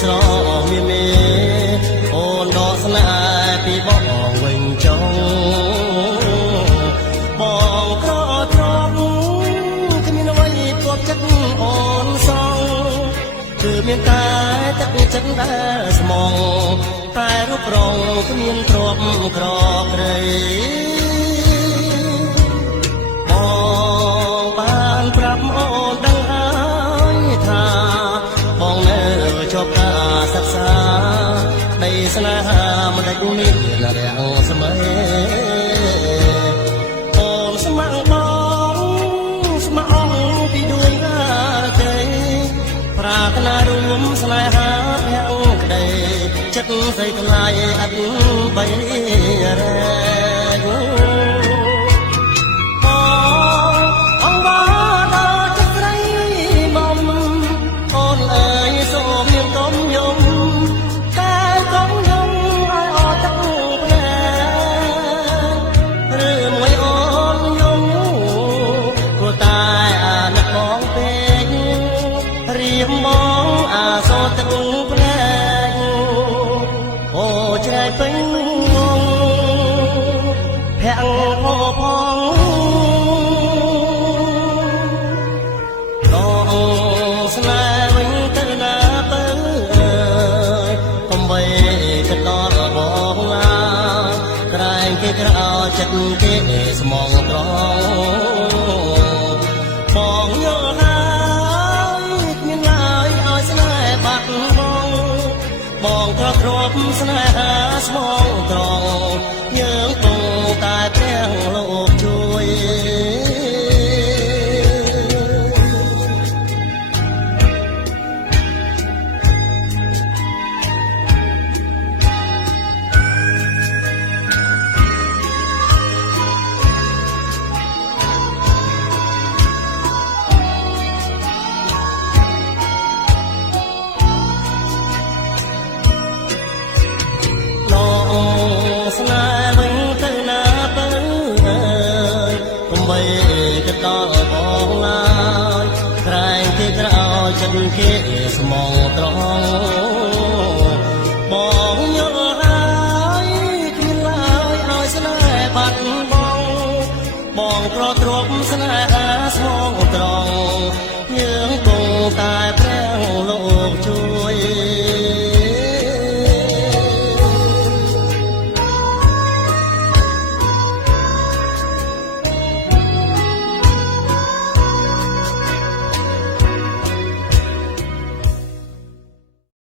ស្រស់មានមេអូនដកស្នេហ៍ពីបងវិញចុងបងក្រត្រង់គ្មានអ្វីពាប់ចិត្តអូនសងគឺមានតែទឹកចិត្តដែលស្មងតែរូបរងគ្មានទ្រពក្រក្រៃបងបានប្រាប់អូនដឹងហើយថាបងនៅជាប់ការសិក្សានៃស្នេហាមិនដាច់មានរាំងស្មើអូនស្ម័គ្របងស្ម័គ្រអង្គពីដួងរាត្រីប្រាថ្នារួមស្នេហាទាំងក្តីចិត្តស្រីថ្លៃអត់បីរែករៀមបងអាសោទឹកភ្នែកអូច្រែកពេញងងភាំងផងដល់ស្នេហ៍វិញទៅណាទៅកុំបីទៅដល់បងឡាក្រែងគេក្រោចិត្តគេស្មងត្រង់បងយល់បងក្រទ្រពស្នេហាស្មងត្រង់យើងគង់តែព្រះលោកជួយស្នេហ៍វិញទៅណាទៅអើយកុំបីទៅដល់បងឡើយក្រែងគេក្រោយចិត្តគេស្មងត្រង់បងយល់ហើយគ្មានឡើយឲ្យស្នេហ៍បាត់បងក្រទ្រពស្នេហាស្មងត្រង់យើងគង់តែ